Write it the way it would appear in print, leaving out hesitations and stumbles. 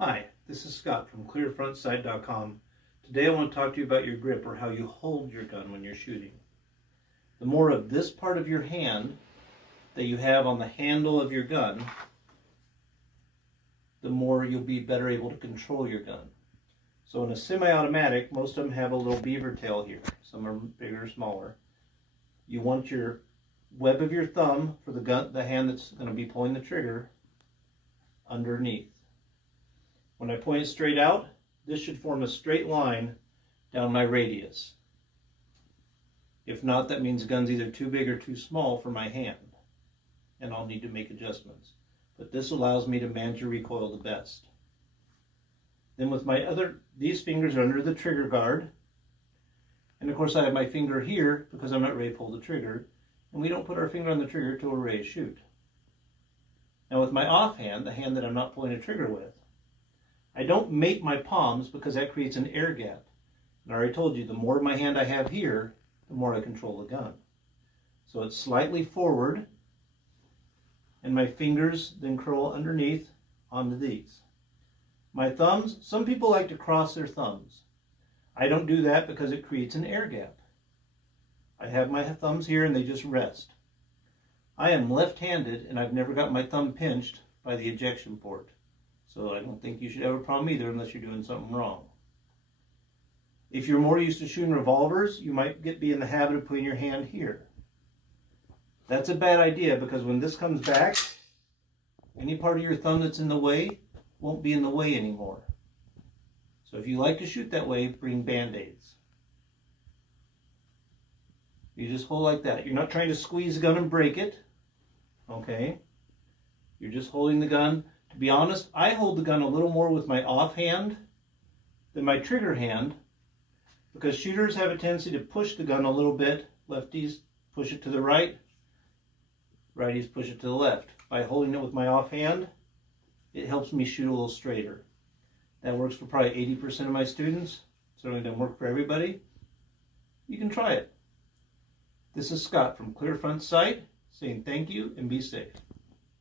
Hi, this is Scott from clearfrontsight.com. Today I want to talk to you about your grip, or how you hold your gun when you're shooting. The more of this part of your hand that you have on the handle of your gun, the more you'll be better able to control your gun. So in a semi-automatic, most of them have a little beaver tail here. Some are bigger or smaller. You want your web of your thumb for the gun, the hand that's going to be pulling the trigger, underneath. When I point it straight out, this should form a straight line down my radius. If not, that means the gun's either too big or too small for my hand, and I'll need to make adjustments. But this allows me to manage your recoil the best. Then with these fingers are under the trigger guard, and of course I have my finger here because I'm not ready to pull the trigger, and we don't put our finger on the trigger until we're ready to shoot. Now with my offhand, the hand that I'm not pulling a trigger with, I don't mate my palms because that creates an air gap. And I already told you, the more of my hand I have here, the more I control the gun. So it's slightly forward, and my fingers then curl underneath onto these. My thumbs, some people like to cross their thumbs. I don't do that because it creates an air gap. I have my thumbs here and they just rest. I am left-handed and I've never got my thumb pinched by the ejection port. So I don't think you should have a problem either unless you're doing something wrong. If you're more used to shooting revolvers, you might be in the habit of putting your hand here. That's a bad idea because when this comes back, any part of your thumb that's in the way won't be in the way anymore. So if you like to shoot that way, bring Band-Aids. You just hold like that. You're not trying to squeeze the gun and break it. Okay? You're just holding the gun. To be honest, I hold the gun a little more with my offhand than my trigger hand because shooters have a tendency to push the gun a little bit. Lefties push it to the right, righties push it to the left. By holding it with my offhand, it helps me shoot a little straighter. That works for probably 80% of my students. Certainly doesn't work for everybody. You can try it. This is Scott from Clear Front Sight saying thank you and be safe.